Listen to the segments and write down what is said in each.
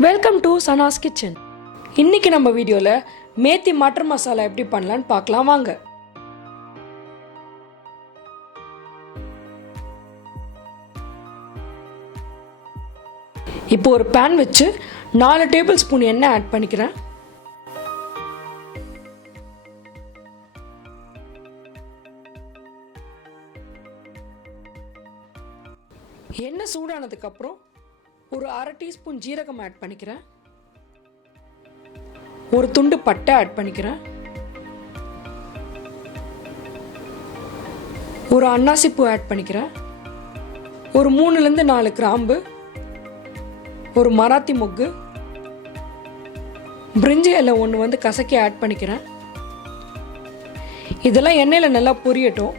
Welcome to Sana's kitchen. இன்னைக்கு நம்ம வீடியோவில் மேத்தி மட்டர் மசாலா எப்படி பண்ணலான்னு பார்க்கலாம் வாங்க. இப்போ ஒரு பேன் வச்சு 4 டேபிள் ஸ்பூன் எண்ணெய் ஆட் பண்ணிக்கிறேன். எண்ணெய் சூடானதுக்கு அப்புறம் ஒரு 1/2 டீஸ்பூன் ஜீரகம் ஆட் பண்ணிக்கிறேன். ஒரு துண்டு பட்டை ஆட் பண்ணிக்கிறேன். ஒரு அன்னாசி பூ ஆட் பண்ணிக்கிறேன். ஒரு 3லேருந்து 4 கிராம்பு, ஒரு மராத்தி மொக்கு, பிரிஞ்சி இலை ஒன்று கசக்கி ஆட் பண்ணிக்கிறேன். இதெல்லாம் எண்ணெயில் நல்லா பொரியட்டும்.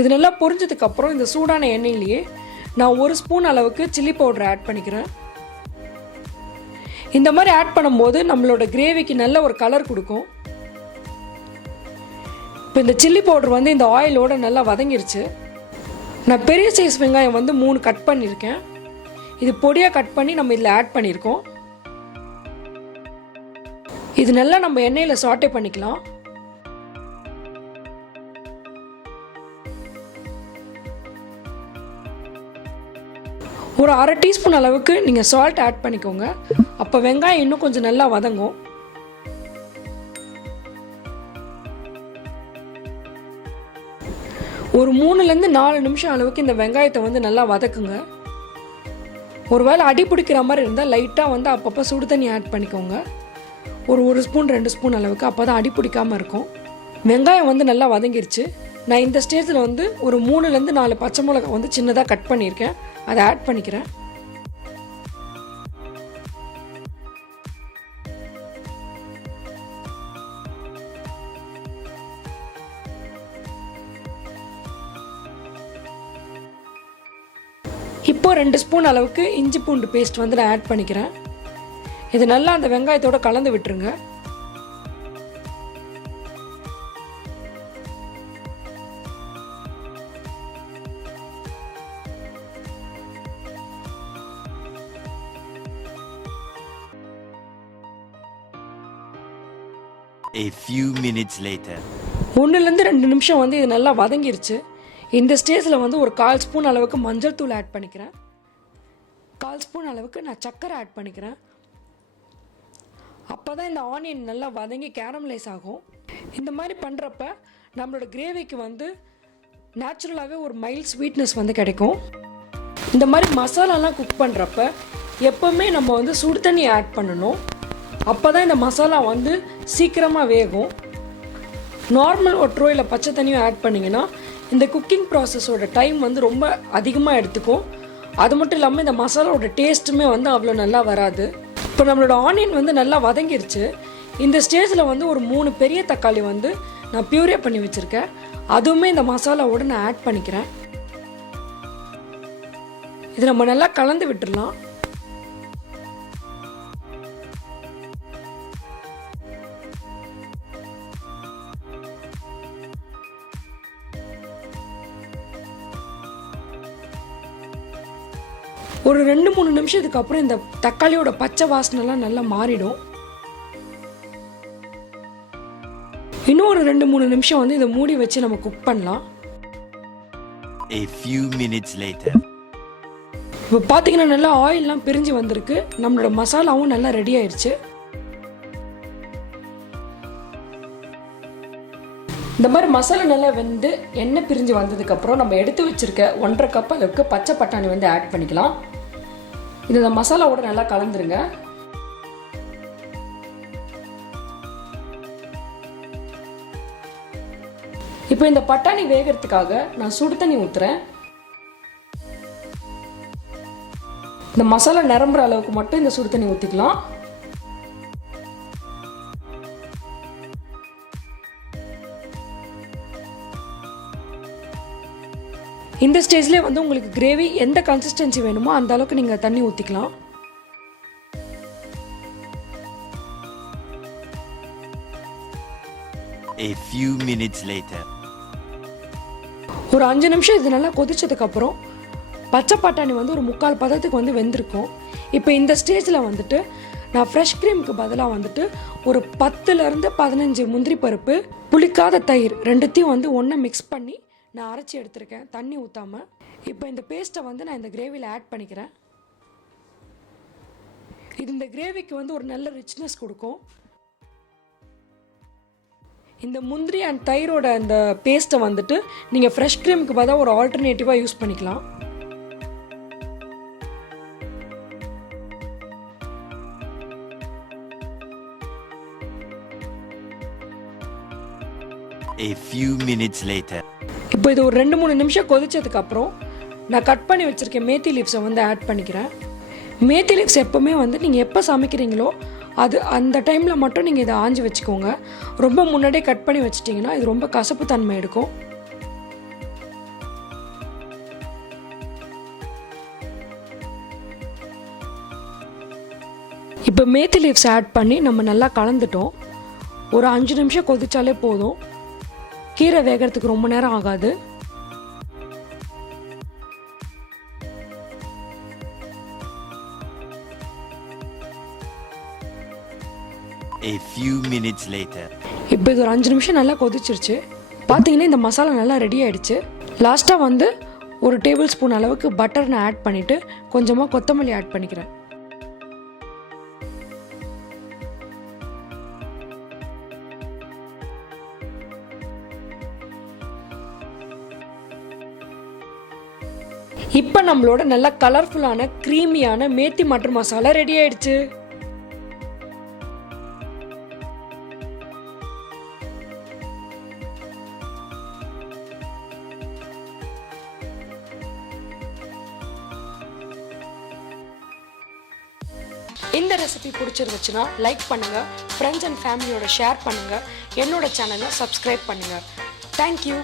இது நல்லா பொரிஞ்சதுக்கு அப்புறம் இந்த சூடான எண்ணெயிலேயே நான் 1 ஸ்பூன் அளவுக்கு சில்லி பவுடர் ஆட் பண்ணிக்கிறேன். இந்த மாதிரி ஆட் பண்ணும்போது நம்மளோட கிரேவிக்கு நல்ல ஒரு கலர் கொடுக்கும். இப்போ இந்த சில்லி பவுடர் இந்த ஆயிலோட நல்லா வதங்கிருச்சு. நான் பெரிய சைஸ் வெங்காயம் 3 கட் பண்ணியிருக்கேன். இது பொடியாக கட் பண்ணி நம்ம இதில் ஆட் பண்ணியிருக்கோம். இது நல்லா நம்ம எண்ணெயில் சாட்டே பண்ணிக்கலாம். ஒரு 1/2 டீஸ்பூன் அளவுக்கு நீங்கள் சால்ட் ஆட் பண்ணிக்கோங்க. அப்போ வெங்காயம் இன்னும் கொஞ்சம் நல்லா வதங்கும். ஒரு 3லேருந்து 4 நிமிஷம் அளவுக்கு இந்த வெங்காயத்தை நல்லா வதக்குங்க. ஒருவேளை அடி பிடிக்கிற மாதிரி இருந்தால் லைட்டாக அப்பப்போ சுடு தண்ணி ஆட் பண்ணிக்கோங்க. ஒரு ஸ்பூன் 2 ஸ்பூன் அளவுக்கு, அப்போ தான் அடி பிடிக்காமல் இருக்கும். வெங்காயம் நல்லா வதங்கிருச்சு. நான் இந்த ஸ்டேஜில் ஒரு 3லேருந்து 4 பச்சை மிளகாய் சின்னதாக கட் பண்ணியிருக்கேன். அதை ஆட் பண்ணிக்கிறேன். இப்போ 2 ஸ்பூன் அளவுக்கு இஞ்சி பூண்டு பேஸ்ட் நான் ஆட் பண்ணிக்கிறேன். இது நல்லா அந்த வெங்காயத்தோட கலந்து விட்டுருங்க. A few minutes later. 1லேருந்து 2 நிமிஷம் இது நல்லா வதங்கிருச்சு. இந்த ஸ்டேஜில் ஒரு 1/4 ஸ்பூன் அளவுக்கு மஞ்சள் தூள் ஆட் பண்ணிக்கிறேன். 1/4 ஸ்பூன் அளவுக்கு நான் சர்க்கரை ஆட் பண்ணிக்கிறேன். அப்போ தான் இந்த ஆனியன் நல்லா வதங்கி கேரமலைஸ் ஆகும். இந்த மாதிரி பண்ணுறப்ப நம்மளோட கிரேவிக்கு நேச்சுரலாகவே ஒரு மைல்ட் ஸ்வீட்னஸ் கிடைக்கும். இந்த மாதிரி மசாலாலாம் குக் பண்ணுறப்ப எப்போவுமே நம்ம சுடு தண்ணி ஆட் பண்ணணும். அப்போ தான் இந்த மசாலா சீக்கிரமாக வேகும். நார்மல் ஒட்ரோ இல்லை பச்சை தண்ணியும் ஆட் பண்ணிங்கன்னா இந்த குக்கிங் ப்ராசஸோட டைம் ரொம்ப அதிகமாக எடுத்துக்கும். அது மட்டும் இல்லாமல் இந்த மசாலாவோட டேஸ்ட்டுமே அவ்வளோ நல்லா வராது. இப்போ நம்மளோட ஆனியன் நல்லா வதங்கிருச்சு. இந்த ஸ்டேஜில் ஒரு 3 பெரிய தக்காளி நான் பியூரே பண்ணி வச்சுருக்கேன். அதுவுமே இந்த மசாலாவோடு நான் ஆட் பண்ணிக்கிறேன். இது நம்ம நல்லா கலந்து விட்டுடலாம். ஒரு 2-3 நிமிஷத்துக்கு அப்புறம் இந்த தக்காளியோட பச்சை வாசனைலாம் நல்லா மாறிடும். இன்னும் ஒரு 2-3 நிமிஷம் இதை மூடி வச்சு நம்ம குக் பண்ணலாம். A few minutes later. இப்போ பார்த்தீங்கன்னா நல்லா ஆயிலெலாம் பிரிஞ்சு வந்திருக்கு. நம்மளோட மசாலாவும் நல்லா ரெடி ஆயிடுச்சு. இந்த மாதிரி மசாலா நல்லா எண்ணெய் பிரிஞ்சு வந்ததுக்கப்புறம் நம்ம எடுத்து வச்சிருக்க 1.5 கப் அளவுக்கு பச்சை பட்டாணி ஆட் பண்ணிக்கலாம். இது இந்த மசாலாவோட நல்லா கலந்துருங்க. இப்போ இந்த பட்டாணி வேகிறதுக்காக நான் சுடு தண்ணி ஊற்றுறேன். இந்த மசாலா நிரம்புற அளவுக்கு மட்டும் இந்த சுடு தண்ணி ஊற்றிக்கலாம். இந்த ஸ்டேஜ்லேயே உங்களுக்கு கிரேவி எந்த கன்சிஸ்டன்சி வேணுமோ அந்த அளவுக்கு நீங்கள் தண்ணி ஊற்றிக்கலாம். A few minutes later. ஒரு 5 நிமிஷம் இது நல்லா கொதிச்சதுக்கப்புறம் பச்சை பட்டாணி வந்து ஒரு 3/4 பதத்துக்கு வந்து வெந்திருக்கும். இப்போ இந்த ஸ்டேஜில் வந்துட்டு நான் ஃப்ரெஷ் க்ரீமுக்கு பதிலாக வந்துட்டு ஒரு 10லேருந்து 15 முந்திரி பருப்பு, புளிக்காத தயிர் ரெண்டுத்தையும் வந்து ஒன்றா மிக்ஸ் பண்ணி நான் அரைச்சி எடுத்திருக்கேன், தண்ணி ஊற்றாமல். இப்போ இந்த பேஸ்ட்டை வந்து நான் இந்த கிரேவியில் ஆட் பண்ணிக்கிறேன். இது இந்த கிரேவிக்கு வந்து ஒரு நல்ல ரிச்னஸ் கொடுக்கும். இந்த முந்திரி அண்ட் தயிரோட அந்த பேஸ்ட்டை வந்துட்டு நீங்கள் ஃப்ரெஷ் க்ரீமுக்கு பதிலாக ஒரு ஆல்டர்னேட்டிவாக யூஸ் பண்ணிக்கலாம். A few minutes later. இப்போ இது ஒரு 2-3 நிமிஷம் கொதிச்சதுக்கப்புறம் நான் கட் பண்ணி வச்சுருக்கேன் மேத்தி லீவ்ஸை வந்து ஆட் பண்ணிக்கிறேன். மேத்தி லீவ்ஸ் எப்போவுமே வந்து நீங்கள் எப்போ சமைக்கிறீங்களோ அது அந்த டைமில் மட்டும் நீங்கள் இதை ஆஞ்சி வச்சுக்கோங்க. ரொம்ப முன்னாடியே கட் பண்ணி வச்சிட்டிங்கன்னா இது ரொம்ப கசப்பு தன்மை எடுக்கும். இப்போ மேத்தி லீவ்ஸ் ஆட் பண்ணி நம்ம நல்லா கலந்துட்டோம். ஒரு 5 நிமிஷம் கொதிச்சாலே போதும். கீரை வேகிறதுக்கு ரொம்ப நேரம் ஆகாது. A few minutes later. இப்போ இது ஒரு 5 நிமிஷம் நல்லா கொதிச்சிருச்சு. பார்த்தீங்கன்னா இந்த மசாலா நல்லா ரெடி ஆகிடுச்சு. லாஸ்ட்டாக வந்து ஒரு டேபிள் ஸ்பூன் அளவுக்கு பட்டர் நான் ஆட் பண்ணிவிட்டு கொஞ்சமாக கொத்தமல்லி ஆட் பண்ணிக்கிறேன். இப்போ நம்மளோட நல்ல கலர்ஃபுல்லான க்ரீமியான மேத்தி மட்டர் மசாலா ரெடி ஆயிடுச்சு. இந்த ரெசிபி பிடிச்சிருந்துச்சுன்னா லைக் பண்ணுங்க, ஃப்ரெண்ட்ஸ் அண்ட் ஃபேமிலியோட ஷேர் பண்ணுங்க, என்னோட சேனலை சப்ஸ்கிரைப் பண்ணுங்க. தேங்க்யூ.